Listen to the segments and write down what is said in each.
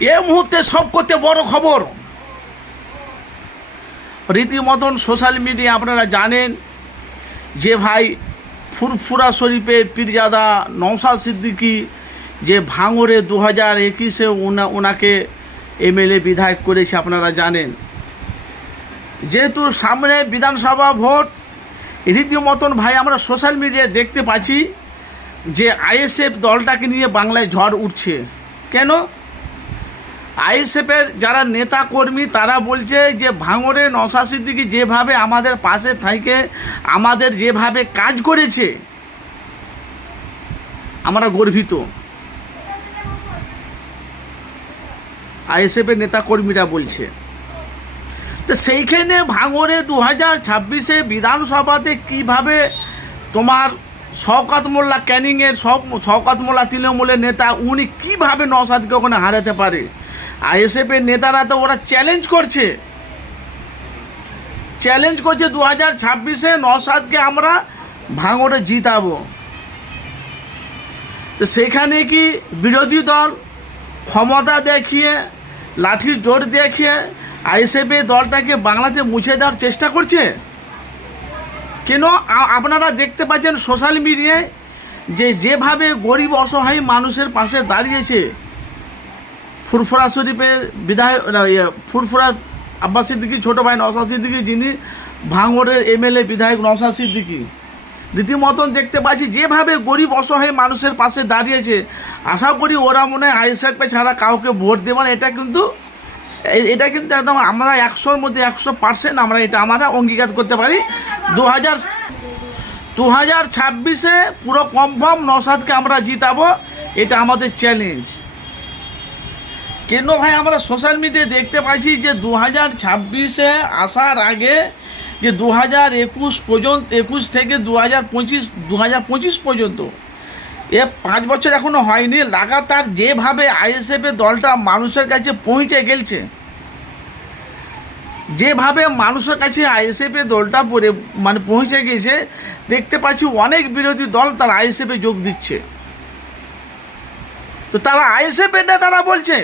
এ মুহূর্তে সব করতে বড় খবর। রীতিমতন সোশ্যাল মিডিয়া আপনারা জানেন যে ভাই ফুরফুরা শরীফের পীরজাদা নৌসাদ সিদ্দিকি যে ভাঙরে দু হাজার একুশে ওনাকে এমএলএ বিধায়ক করেছে আপনারা জানেন। যেহেতু সামনে বিধানসভা ভোট, রীতিমতন ভাই আমরা সোশ্যাল মিডিয়ায় দেখতে পাচ্ছি যে আইএসএফ দলটাকে নিয়ে বাংলায় ঝড় উঠছে। কেন? আইএসএফের যারা নেতা কর্মী, তারা বলছে যে ভাঙরে নশা সিদ্দিকি যেভাবে আমাদের পাশে থেকে, আমাদের যেভাবে কাজ করেছে, আমরা গর্বিত। আইএসএফের নেতা কর্মীরা বলছে। তো সেইখানে ভাঙরে দু হাজার ছাব্বিশে বিধানসভাতে কীভাবে তোমার শওকাত মোল্লা ক্যানিংয়ের সব শওকাত মোল্লা তৃণমূলের নেতা, উনি কীভাবে নসাদকে ওখানে হারাতে পারে? আইএসএফের নেতারা তো ওরা চ্যালেঞ্জ করছে। চ্যালেঞ্জ করছে দু হাজার ছাব্বিশে নসাদকে আমরা ভাঙড়ে জিতাবো। তো সেখানে কি বিরোধী দল ক্ষমতা দেখিয়ে লাঠির জোর দেখিয়ে আইএসএফের দলটাকে বাংলাতে মুছে দেওয়ার চেষ্টা করছে? কেন আপনারা দেখতে পাচ্ছেন সোশ্যাল মিডিয়ায় যে যেভাবে গরিব অসহায় মানুষের পাশে দাঁড়িয়েছে ফুরফুরা শরীফের বিধায়ক ইয়ে, ফুরফুরা আব্বাস সিদ্দিকি ছোটো ভাই নওশাদ সিদ্দিকি যিনি ভাঙড়ের এমএলএ বিধায়ক নওশাদ সিদ্দিকি। রীতিমতন দেখতে পাচ্ছি যেভাবে গরিব অসহায় মানুষের পাশে দাঁড়িয়েছে আশা করি ওরা মনে হয় আইএসএফে ছাড়া কাউকে ভোট দেবে না। এটা কিন্তু এটা কিন্তু একদম আমরা একশোর মধ্যে একশো পার্সেন্ট আমরা এটা আমরা অঙ্গীকার করতে পারি। দু হাজার দু হাজার ছাব্বিশে পুরো কনফার্ম নসাদকে আমরা জিতাবো এটা আমাদের চ্যালেঞ্জ কেন ভাই, আমরা সোশ্যাল মিডিয়ায় দেখতে পাচ্ছি যে দু হাজার ছাব্বিশে আসার আগে যে দু হাজার একুশ পর্যন্ত, একুশ থেকে দু হাজার পঁচিশ দু হাজার পঁচিশ পর্যন্ত, এ পাঁচ বছর এখনও হয়নি, লাগাতার যেভাবে আইএসএফের দলটা মানুষের কাছে পৌঁছে গেলছে, যেভাবে মানুষের কাছে আইএসএফের দলটা পরে মানে পৌঁছে গেছে, দেখতে পাচ্ছি অনেক বিরোধী দল তারা আইএসএফে যোগ দিচ্ছে। তো তারা আইএসএফের নেতারা বলছে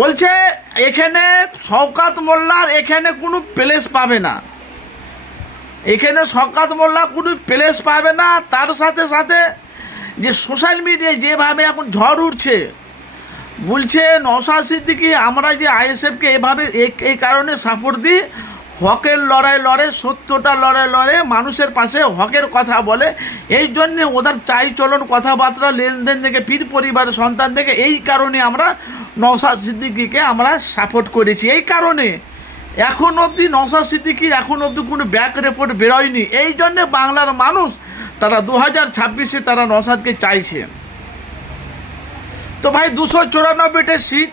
বলছে, এখানে শওকাত মোল্লার এখানে কোনো প্লেস পাবে না। এখানে শওকাত মোল্লা কোনো প্লেস পাবে না। তার সাথে সাথে যে সোশ্যাল মিডিয়ায় যেভাবে এখন ঝড় উঠছে, বলছে, নওশাদ সিদ্দিকি, আমরা যে আইএসএফকে এভাবে এই কারণে সাপোর্ট দিই, হকের লড়াই লড়ে, সত্যটা লড়াই লড়ে, মানুষের পাশে হকের কথা বলে, এই জন্যে ওদের চাই চলন কথাবার্তা, লেনদেন থেকে, পীর পরিবারের সন্তান থেকে, এই কারণে আমরা নওশাদ সিদ্দিকিকে আমরা সাপোর্ট করেছি। এই কারণে এখন অবধি নওশাদ সিদ্দিকির এখন অবধি কোনো ব্যাক রিপোর্ট বেরোয়নি। এই জন্যে বাংলার মানুষ তারা দু হাজার ছাব্বিশে তারা নওসাদকে চাইছে। তো ভাই, দুশো চুরানব্বইটা সিট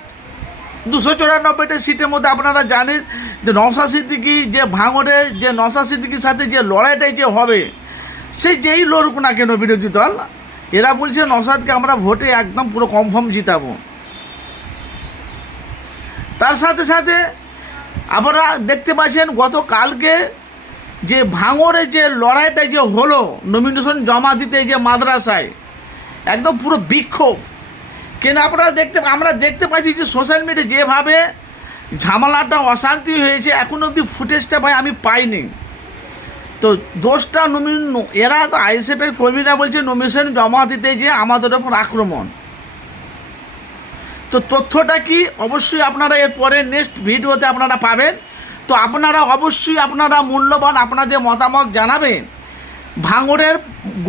দুশো চুরানব্বইটা সিটের মধ্যে আপনারা জানেন যে নওশা সিদ্দিকি যে ভাঙড়ে, যে নওশা সিদ্দিকির সাথে যে লড়াইটাই যে হবে, সে যেই লড়ুক না কেন বিরোধী দল, এরা বলছে নওশাদকে আমরা ভোটে একদম পুরো কনফার্ম জিতাবো। তার সাথে সাথে আপনারা দেখতে পাচ্ছেন গতকালকে যে ভাঙড়ে যে লড়াইটা যে হলো নমিনেশন জমা দিতে যে মাদ্রাসায়, একদম পুরো বিক্ষোভ। কিন্তু আপনারা দেখতে, আমরা দেখতে পাচ্ছি যে সোশ্যাল মিডিয়া যেভাবে ঝামেলাটা অশান্তি হয়েছে, এখন অবধি ফুটেজটা ভাই আমি পাইনি। তো দোষটা নমিন এরা তো আইএসএফের কর্মীরা বলছে নমিনেশন জমা দিতে যে আমাদের ওপর আক্রমণ। তো তথ্যটা কি? অবশ্যই আপনারা এর পরে নেক্সট ভিডিওতে আপনারা পাবেন। তো আপনারা অবশ্যই আপনারা মূল্যবান আপনাদের মতামত জানাবেন। ভাঙড়ের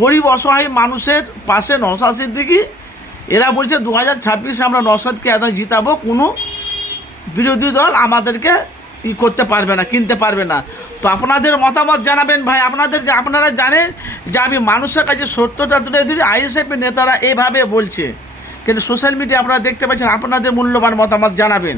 গরিব অসহায় মানুষের পাশে নশা সিদ্দিকি, এরা বলছে দু হাজার ছাব্বিশে আমরা নসাদকে এত জিতাবো, কোনো বিরোধী দল আমাদেরকে ই করতে পারবে না, কিনতে পারবে না। তো আপনাদের মতামত জানাবেন ভাই। আপনাদের আপনারা জানেন যে আমি মানুষের কাছে সত্যটা তুলে ধরি, আইএসএফের নেতারা এভাবে বলছে। কিন্তু সোশ্যাল মিডিয়া আপনারা দেখতে পাচ্ছেন আপনাদের মূল্যবান মতামত জানাবেন।